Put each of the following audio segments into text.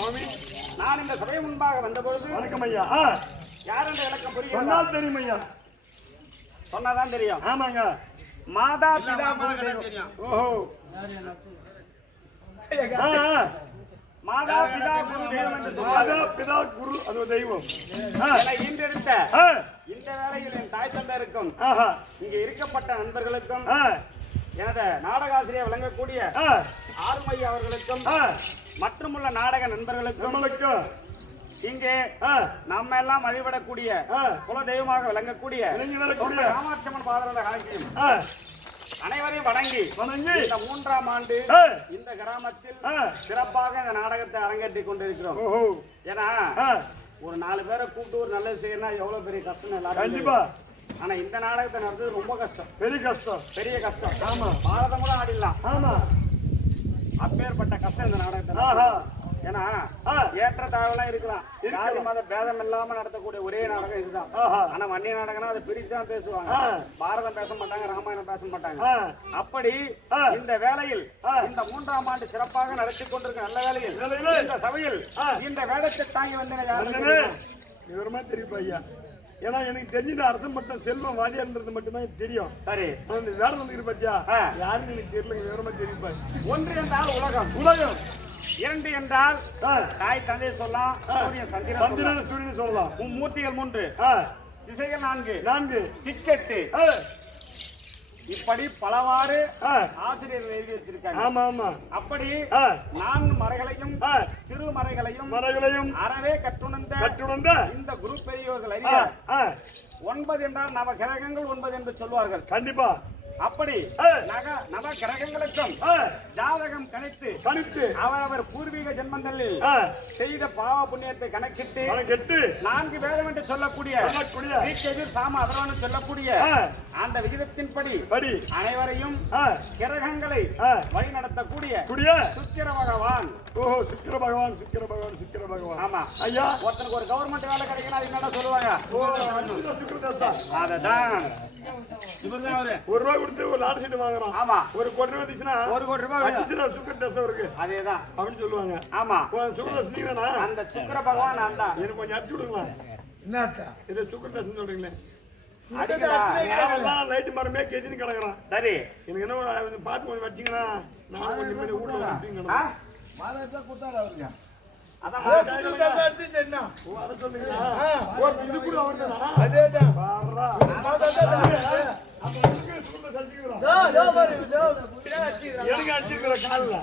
சுவாமி, நான் இந்த சபை முன்பாக வந்தபொழுது வணக்கம் ஐயா. யார் என்ற விளக்கம் புரியும்? சொன்னால் தெரியும் ஐயா. சொன்னாதான் தெரியும். ஆமாங்க. மாதா பிதா குரு தெரியும். ஓஹோ. மாதா பிதா குரு தெய்வம் என்று மாதா சொல்வார்கள். பிதா குரு அது தெய்வம். என்னை ஈன்றெடுத்த இந்த வேளையில் என் தாய் தந்தையருக்கும் இங்கே இருக்கப்பட்ட நண்பர்களுக்கும் எனது நாடகாசிரியர் விளங்கக்கூடிய ஆறுமையா அவர்களுக்கும் மற்றுமுள்ள நாடக நண்பர்களுக்கும் இங்கே நம்ம எல்லாம் வழிபடக்கூடிய குல தெய்வமாக விளங்கக்கூடிய ராமாட்சமன் பாதரத காட்சியும் அனைவரையும் வணங்கி இந்த 3ஆம் ஆண்டு இந்த கிராமத்தில் சிறப்பாக இந்த நாடகத்தை அரங்கேற்றிக் கொண்டிருக்கிறோம். ஏன்னா ஒரு 4 பேரை கூப்பிட்டு ஒரு நல்லது செய்யணும் எவ்வளவு பெரிய கஷ்டம் எல்லாரும். கண்டிப்பா. ஆனா இந்த நாடகத்தை நடத்துறது ரொம்ப கஷ்டம். பெரிய கஷ்டம். ஆமா. பாரதம் கூட ஆடிடலாம். ஆமா. அப்பேற்பட்ட கஷ்டம் இந்த நாடகத்தை. ஏன்னா ஏற்றத்தாழ்வுலாம் இருக்கலாம். ஜாதி மத பேதம் இல்லாம நடத்தக்கூடிய ஒரே நாடகம் இதுதான். ஆனா வன்னிய நாடகம்னா அதை பிரித்து தான் பேசுவாங்க. பாரதம் பேச மாட்டாங்க, ராமாயணம் பேச மாட்டாங்க. அப்படி இந்த வேளையில் இந்த 3ஆம் ஆண்டு சிறப்பாக நடத்தி கொண்டிருக்க நல்ல வேளையில் இந்த சபையில் இந்த வேடத்தை தாங்கி வந்தேன் விவரமா தெரியும் ஐயா. ஏன்னா எனக்கு தெரிஞ்சது அரசன் மட்டும் செல்வம் வாதியார்ன்றது மட்டும்தான் எனக்கு தெரியும். சரி, அந்த வேட வந்து பத்தியா யாருன்னு எனக்கு தெரியல. விவரமா தெரியுப்பா. 1 என்றால் உலகம், 2 என்றால் தாய் தந்தை சொல்லலாம், சூரியன் சந்திரன் சொல்லலாம், மூர்த்திகள் 3, திசைகள் 4, டிக்கெட்டு, இப்படி பலவாறு ஆசிரியர்கள் எழுதி வச்சிருக்காங்க. ஆமா ஆமா. அப்படி 4 மறைகளையும் அறவே கற்றுணர்ந்த இந்த குரு பெரியோர்கள் அறிய 9 என்றால் நவ கிரகங்கள் 9 என்று சொல்வார்கள். கண்டிப்பா. அப்படி நவ கிரகங்களுக்கும் ஜாதகம் கணித்து அவர் பூர்வீக ஜென்மங்களில் செய்த பாவ புண்ணியத்தை கணக்கிட்டு 4 வேதம் என்று சொல்லக்கூடிய சாம அதர்வன் சொல்லக்கூடிய அந்த விகிதத்தின்படி அனைவரையும் கிரகங்களை வழி நடத்தக்கூடிய சுக்கிர பகவான். ஓஹோ, சுக்கிர பகவான். ஆமா ஐயா, ஒருத்தனுக்கு ஒரு கவர்மெண்ட் வேலை கிடைக்கணும், அது என்னடா சொல்லுவாங்க? அததான் இவர்தான் அவரு. 1 ரூபாய் கொடுத்து ஒரு லாட் சீட் வாங்குறோம். ஆமா. 1 கோடி ரூபாய் வந்துச்சுன்னா 1 கோடி ரூபாய் வந்துச்சுன்னா சுக்கர் டெஸ்ட் இருக்கு. அதேதான் அப்படின்னு சொல்லுவாங்க. ஆமா. சுக்கர் டெஸ்ட் நீ வேணா அந்த சுக்கிர பகவான் நான் தான். எனக்கு கொஞ்சம் அடிச்சு விடுங்களா? என்னாச்சா இது சுக்கர் டெஸ்ட் சொல்றீங்களே? அடிக்கலாம். லைட் மரமே கேஜின்னு கிடக்குறான். சரி, எனக்கு என்ன பார்த்து கொஞ்சம் வச்சிங்கன்னா நான் கொஞ்சம் பேர் வீட்டுல மாதா கொடுத்தாரு அவருக்கு. அதான் எனக்கு அடிச்சிருக்கிற காலில்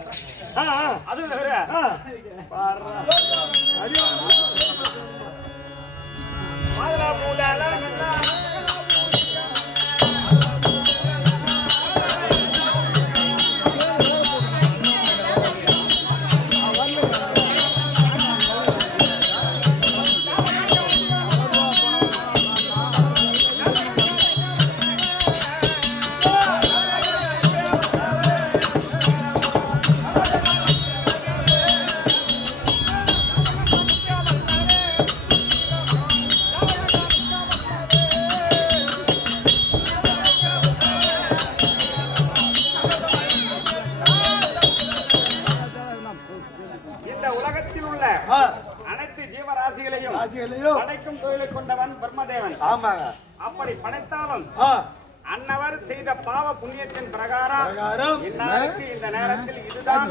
அது படைக்கும் தொழிலை கொண்டவன் பிரம்மதேவன். ஆமாங்க. அப்படி படைத்தாலும் அன்னவர் செய்த பாவ புண்ணியத்தின் பிரகாரம் இந்த நேரத்தில் இதுதான்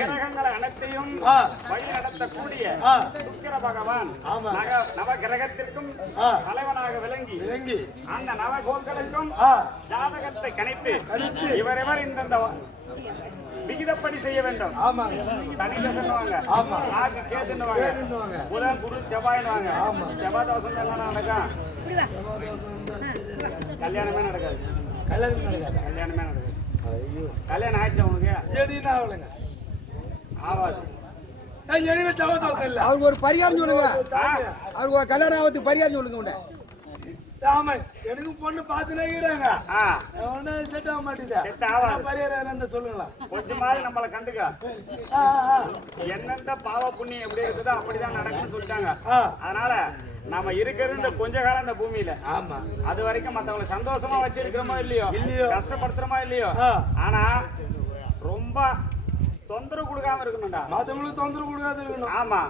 கிரகங்களை அனைத்தையும் வழி நடத்தக்கூடிய சுக்கிர பகவான் நவ கிரகத்திற்கும் தலைவனாக விளங்கி அந்த நவகோள்களுக்கும் ஜாதகத்தை கணித்து இவரெவர் இந்த விகிதப்படி செய்ய வேண்டும். சனி தசைன்னுவாங்க, ராகு கேதுன்னுவாங்க, புதன் குரு செவ்வாய்னுவாங்க. செவ்வாய் தோசம் எல்லாம் நடக்கும், கல்யாணமே நடக்காது. கல்யாணம் ஆயிடுச்சு உனக்கு? ஆவாது. அவருக்கு ஒரு பரிகாரம் சொல்லுங்க. அவருக்கு ஒரு கல்யாணம் ஆகிறதுக்கு பரிகாரம் சொல்லுங்க. உண்ட எனக்கு பொண்ணு பாத்துனாங்க செட் ஆக மாட்டேங்குது. சொல்லுங்களா? கொஞ்சமாவது நம்மள கண்டுக்க. எந்தெந்த பாவ புண்ணியம் எப்படி இருக்குதோ அப்படிதான் நடக்கும்னு சொல்லிட்டாங்க. அதனால நம்ம இருக்கிற கொஞ்ச காலம் இந்த பூமியில அது வரைக்கும் மத்தவங்களை சந்தோஷமா வச்சிருக்கிறோமோ இல்லையோ, கஷ்டப்படுத்துறோமோ இல்லையோ, ஆனா ரொம்ப தொந்தரவு கொடுக்காம இருக்கணும்டா. மத்தவங்களுக்கு தொந்தரவு கொடுக்காத இருக்கணும். ஆமா.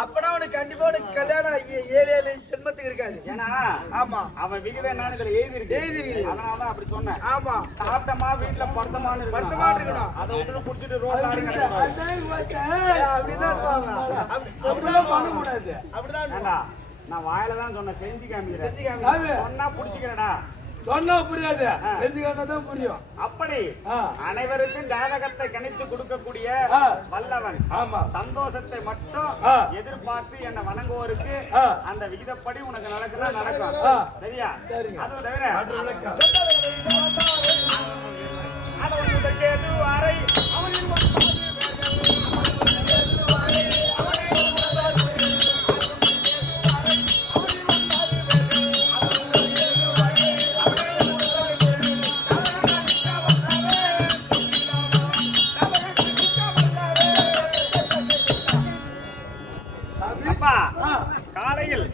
அப்பனா உனக்கு கண்டிப்பா உனக்கு கல்யாணம் 7 ஜென்மத்துக்கு இருக்காது. ஏன்னா ஆமா அவன் விகிதம் என்னன்னு இதுல எழுதிருக்கு. அதனாலதான் அப்படி சொன்னேன். ஆமா சாப்பிட்டமா வீட்டுல படுத்தமான்னு இருக்கணும். அதை விட்டு குடிச்சிட்டு ரோட்ல ஆடி கிடக்கணும். அப்படிதான் இருப்பாங்க. அப்படிதான் பண்ண கூடாது. அப்படிதான் ஏண்டா, நான் வாயில தான் சொன்னேன், செஞ்சு காமிக்கிறேன். சொன்னா புடிச்சுக்கிறேன்டா. சொன்னா புரியாது, செஞ்சு காட்டினாதான் புரியும். அப்படி அனைவருக்கும் ஜாதகத்தை கணித்து கொடுக்கக்கூடிய வல்லவன். ஆமா, சந்தோஷத்தை மட்டும் எதிர்பார்த்து என்ன வணங்குவோருக்கு அந்த விகிதப்படி உனக்கு நடக்குன்னா நடக்கும். சரியா? அது தவிர அரை அவனின் காலையில்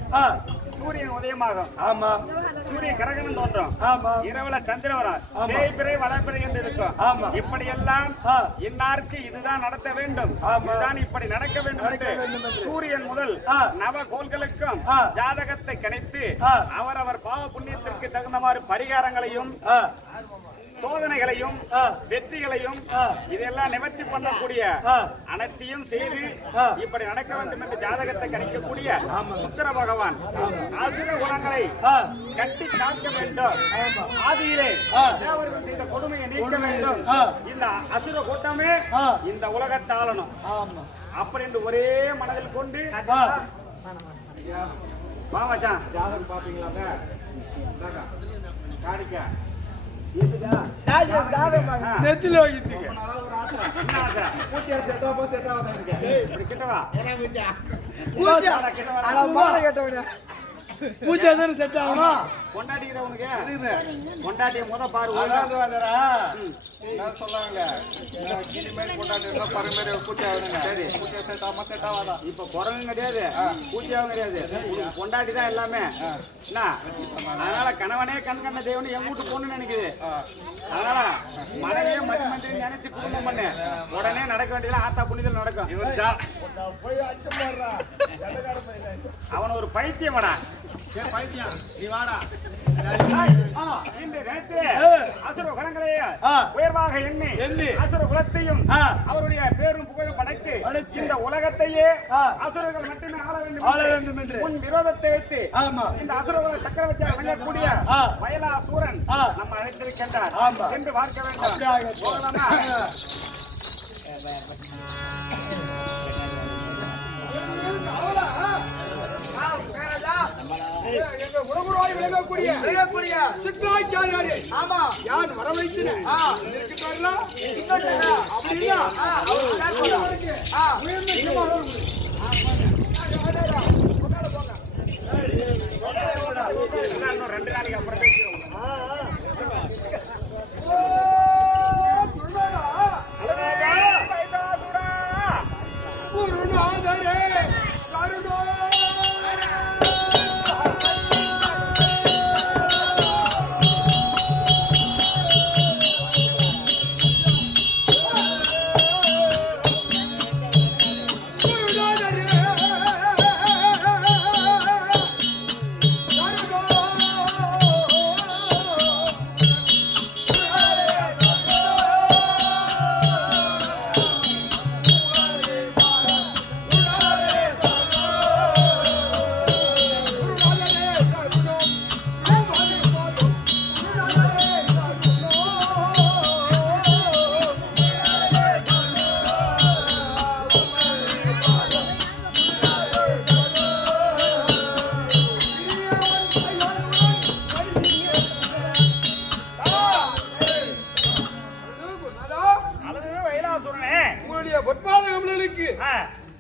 சூரியன் உதயமாகும். ஆமா, சூரிய கிரகணம் தோன்றும். ஆமா, இரவுல சந்திரவரம் தேய்பிறை வளர்பிறை என்று இருக்கும். ஆமா, இப்படி எல்லாம் இன்னாருக்கு இதுதான் நடத்த வேண்டும், இதுதான் இப்படி நடக்க வேண்டும் என்று சூரியன் முதல் நவகோள்களுக்கும் ஜாதகத்தை கணித்து அவரவர் பாவ புண்ணியத்திற்கு தகுந்தமாறு பரிகாரங்களையும் சோதனைகளையும் வெற்றிகளையும் இதெல்லாம் நிவர்த்தி பண்ணக்கூடிய அனைத்தையும் செய்து இப்படி நடக்க வேண்டும் என்று ஜாதகத்தை கணிக்கக்கூடிய சுக்கிர பகவான் அசுர குணங்களை கட்டி காக்க வேண்டும். ஆதியிலே தேவர்கள் செய்த கொடுமையை நீக்க வேண்டும். இந்த அசுர கூட்டமே இந்த உலகத்தை ஆளணும் அப்படி என்று ஒரே மனதில் கொண்டு மாமச்சான் ஜாதகம் பாப்பீங்களா? காணிக்க நெத்தில வைக்கிறதுக்கு பூஜை தானே செட் ஆகுமா? கொண்டாடிக்கிறவனுக்கு கொண்டாடிய முத பாரு சொல்லாங்க. இப்ப குரங்கு கிடையாது, பூஜையாவும் கிடையாது, கொண்டாடி தான் எல்லாமே. என்ன அதனால கணவனே கண் கண்ண தேவனு என் வீட்டு பொண்ணு நினைக்குது. அதனால மனைவியே மதிமன்றி நினைச்சு குடும்பம் பண்ணு, உடனே நடக்க வேண்டியது ஆத்தா புண்ணியத்தில் நடக்கும். அவன் ஒரு பைத்தியமாடா. அசுர குலங்களையே உயர்வாக எண்ணி அசுர குலத்தையும் அவருடைய பேரும் புகழும் படைத்து இந்த உலகத்தையே அசுரர்கள் மட்டுமே ஆள வேண்டும் என்று உன் விரோதத்தை வைத்து இந்த அசுரகுல சக்கரவர்த்தியாக விளங்கக்கூடிய வயலாசூரன் நம்ம அழைத்திருக்கின்றார். சென்று பார்க்க வேண்டும். போகலாமா? விளங்கக்கூடிய சுக்ராச்சாரியாரே, ஆமா, யார் வரவைத்து இருக்கின்றார்களா? அப்படின்னா ரெண்டு நாளைக்கு அப்புறம் பேசுவோம்.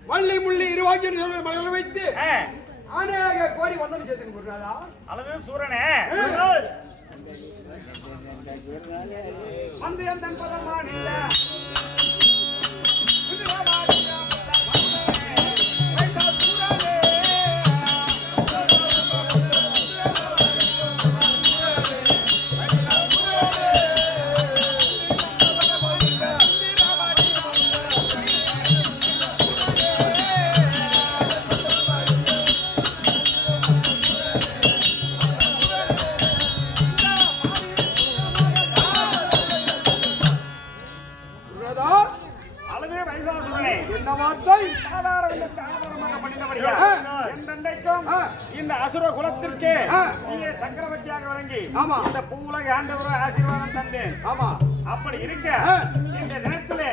வள்ளி முள்ளி இருவாக்கியம் மகளை வைத்து அநேக கோடி வந்தனம் சேர்த்து அல்லது சூரனே வந்து என் பதமானில்ல மைசாசுரனே, என்ன வார்த்தை? ஆதாரங்களுக்கு ஆதாரமாக பண்ணினபடியா என்றென்றைக்கும் இந்த அசுர குலத்திற்கு நீயே சக்கரவர்த்தியாக வழங்கி ஆமா. இந்த பூவுலக ஆண்டவரை ஆசீர்வாதம் தந்தேன். ஆமா. அப்படி இருக்க இந்த நேரத்திலே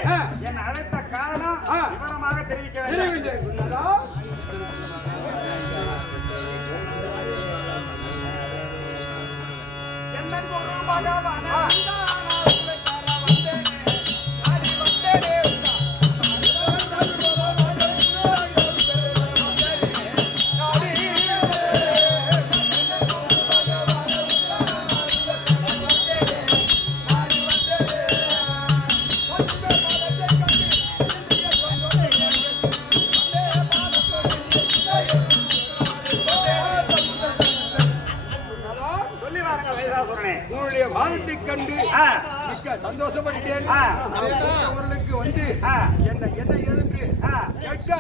என்னை அழைத்த காரணம் விவரமாக தெரிவிக்க வேண்டும். தெரிவிக்கின்றதா? என்ன ஒரு பகவான உங்களுடைய வாதத்தை கண்டு மிக்க சந்தோஷப்பட்டேன். அவர்களுக்கு வந்து என்ன என்ன ஏதுன்னு கேட்க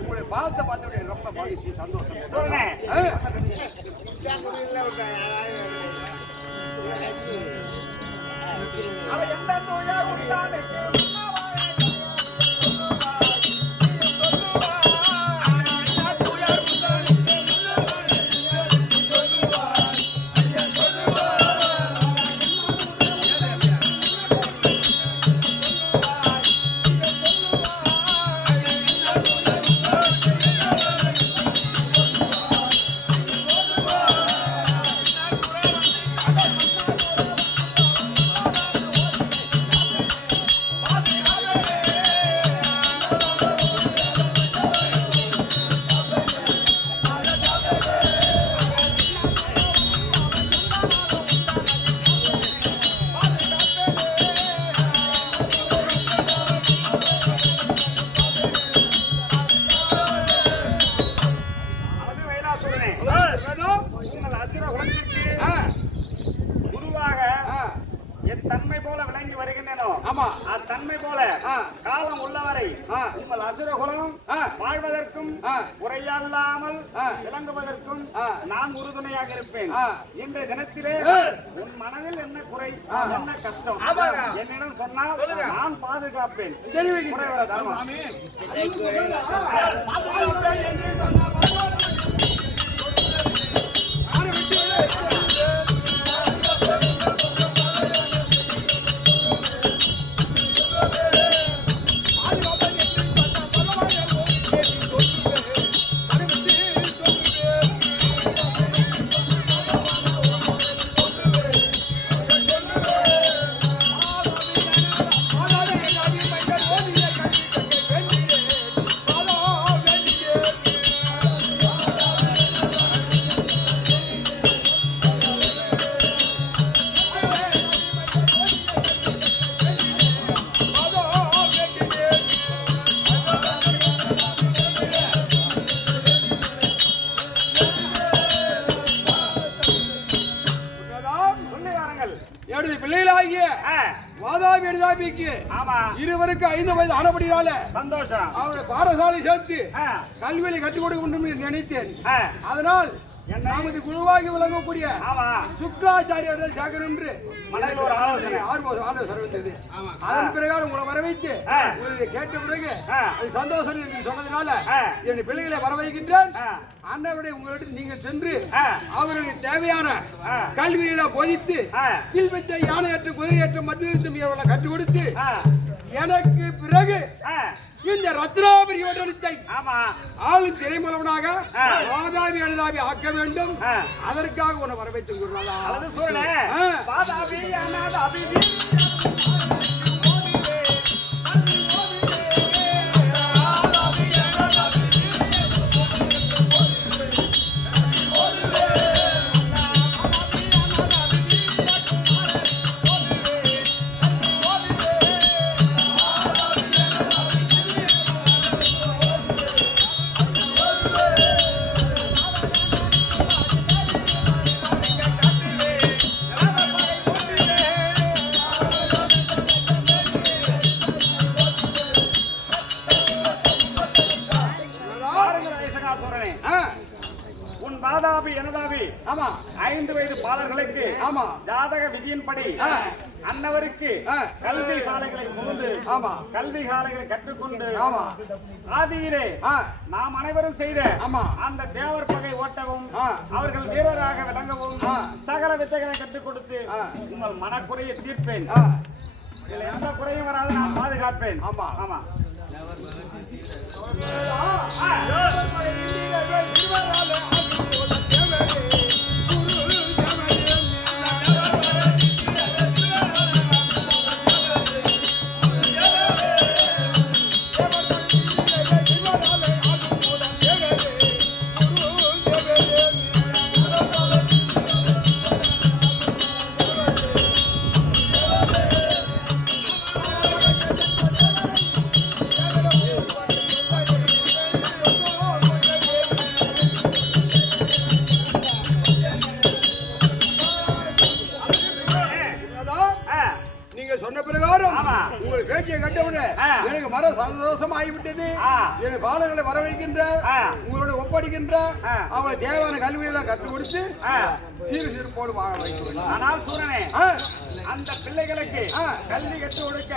உங்களுடைய பாதத்தை பார்த்த ரொம்ப மகிழ்ச்சி சந்தோஷம். தன்மை போல விளங்கி வருகின்றனோ அத்தன்மை போல காலம் உள்ளவரை உங்கள் அசுரகுலம் வாழ்வதற்கும் குறையல்லாமல் விளங்குவதற்கும் நான் உறுதுணையாக இருப்பேன். இந்த தினத்திலே உன் மனதில் என்ன குறை என்ன கஷ்டம் என்னிடம் சொன்னால் நான் பாதுகாப்பேன். குறைவர தர்மம் இருவருக்கு 5 வயது ஆனபடியால சந்தோஷம் அவருடைய பாடசாலை சேர்த்து கல்வியை கற்றுக் கொடுக்க வேண்டும் என்று நினைத்தேன். அதனால் நமது குழுவாகி விளங்கக்கூடிய சுக்ராச்சாரியாரை சேர்க்கணும் என்று மனதில் ஒரு ஆலோசனை வந்தது. அதன் பிரகாரம் உங்களை வரவைத்து கேட்ட பிறகு அது சந்தோஷம் என்று சொன்னதுனால என் பிள்ளைகளை வரவைக்கின்றேன். அண்ணனுடைய உங்களிடம் நீங்க சென்று அவர்களுக்கு தேவையான கல்வியில போதித்து வில்வித்தை யானையற்ற குதிரையற்ற மற்றும் கற்றுக் கொடுத்து எனக்கு பிறகு இந்த ரத்னாபுரி மண்டலத்தை ஆளும் திரைமலவனாக வாதாபி அனுதாபி ஆக்க வேண்டும். அதற்காக உன்னை வரவைத்து வாதாபி எனதாபி ஆமா 5 வயது பாலர்களுக்கு ஆமா ஜாதக விதியின்படி அன்னவருக்கு கல்வி சாலைகளை புகுந்து ஆமா கல்வி சாலைகளை கற்றுக்கொண்டு ஆமா ஆதியிலே நாம் அனைவரும் செய்த ஆமா அந்த தேவர் பகை ஓட்டவும் அவர்கள் வீரராக விளங்கவும் சகல வித்தைகளை கற்றுக் கொடுத்து உங்கள் மனக்குறையை தீர்ப்பேன். இதுல எந்த குறையும் வராது, நான் பாதுகாப்பேன். ஆமா ஆமா சொன்ன பிரகாரம் உங்கள் பேச்சை கண்டவுடனே எனக்கு மர சந்தோஷம் ஆகிவிட்டது. என் பாலர்களை வரவைக்கின்ற உங்களோட ஒப்படைக்கின்ற அவளை தேவையான கல்வியெல்லாம் கற்றுக் கொடுத்து சீறு சிறுப்போடு வாழ வைக்க. ஆனால் சூரனே, அந்த பிள்ளைகளுக்கு கல்வி கற்றுக் கொடுக்க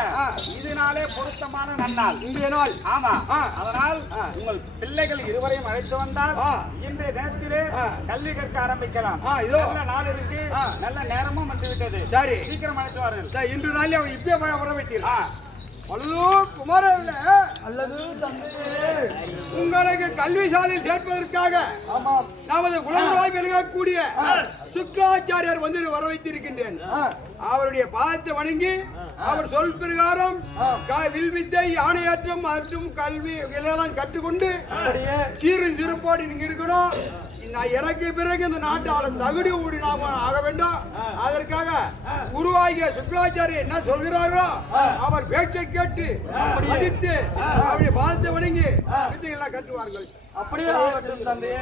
இதனாலே பொருத்தமான நன்னாள் இன்றைய நாள். ஆமா, அதனால் உங்கள் பிள்ளைகள் இருவரையும் அழைத்து வந்தால் இன்றைய நேரத்திலே கல்வி கற்க ஆரம்பிக்கலாம். நல்ல நாள் இருக்கு, நல்ல நேரமும் வந்து விட்டது. சரி, சீக்கிரம் அழைத்து வாருங்கள். இன்று நாளில் அவன் இப்பயே வர வைத்தீர்கள். குமாரல்ல அல்லது உங்களுக்கு கல்வி சாலையில் சேர்ப்பதற்காக நமது குலகுருவாய் விளங்கக்கூடிய சுக்ராச்சாரியார் வந்து வர வைத்திருக்கின்றேன். அவருடைய பாதத்தை வணங்கி அவர் சொல் பிரகாரம் வில்வித்தை யானையாற்றம் மற்றும் கல்வி எல்லாம் கற்றுக்கொண்டு சீரு சிறுபாடு நீங்க இருக்கணும். எனக்கு பிறகு இந்த நாட்டால தகுதி ஊடி நாம ஆக வேண்டும். அதற்காக குருவாகிய சுக்ராச்சாரியர் என்ன சொல்கிறாரோ அவர் பேச்சை கேட்டு மதித்து அவருடைய பாதத்தை வணங்கி வித்தையெல்லாம் கற்றுவார்கள். அப்படியே ஆகட்டும் தந்தையே.